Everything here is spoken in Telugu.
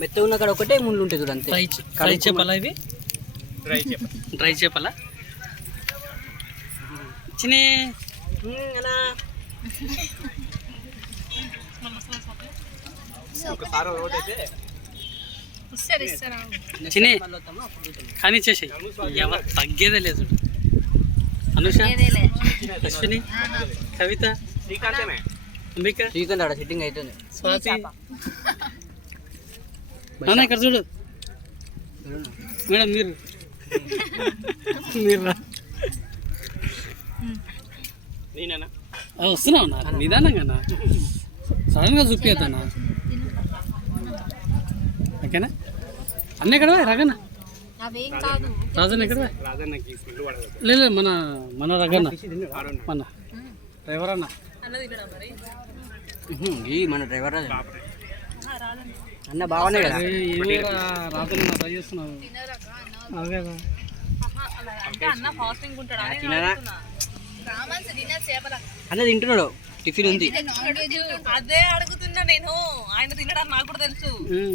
మెత్త ఉన్న కాడ ఒకటే ముళ్ళు ఉంటుంది చూడు అంతే. ఫ్రై చేపలా ఇవి? డ్రై చేప. డ్రై చేపలా? చిన్ని. ఒకసారి రోడ్ అయితే. చిన్ని. కానీ చేసేయి. ఎవ తగ్గేదే లేదు అనుష? అశ్విని? కవిత? శ్రీకాంతమే. అంబిక? శ్రీకాంత్ ఆడ సిట్టింగ్ అవుతుంది స్వాతి? నాన్న ఇక్కడ చూడు. మేడం మీరు. మీరు ఆ, వస్తున్నావు నా నిదానంగా సడన్గా చూపియద్దన్నా. ఓకేనా? అన్న ఎక్కడ కాదు. రాజన్న ఎక్కడ లేదు మన మన రగన్న. మన. డ్రైవర్ అన్న. ఈ మన డ్రైవర్ రాజు అన్న బాగానే కదా? అన్న తింటున్నాడు టిఫిన్ ఉంది. అదే అడుగుతున్నా నేను. ఆయన తినడానికి నాకు కూడా తెలుసు.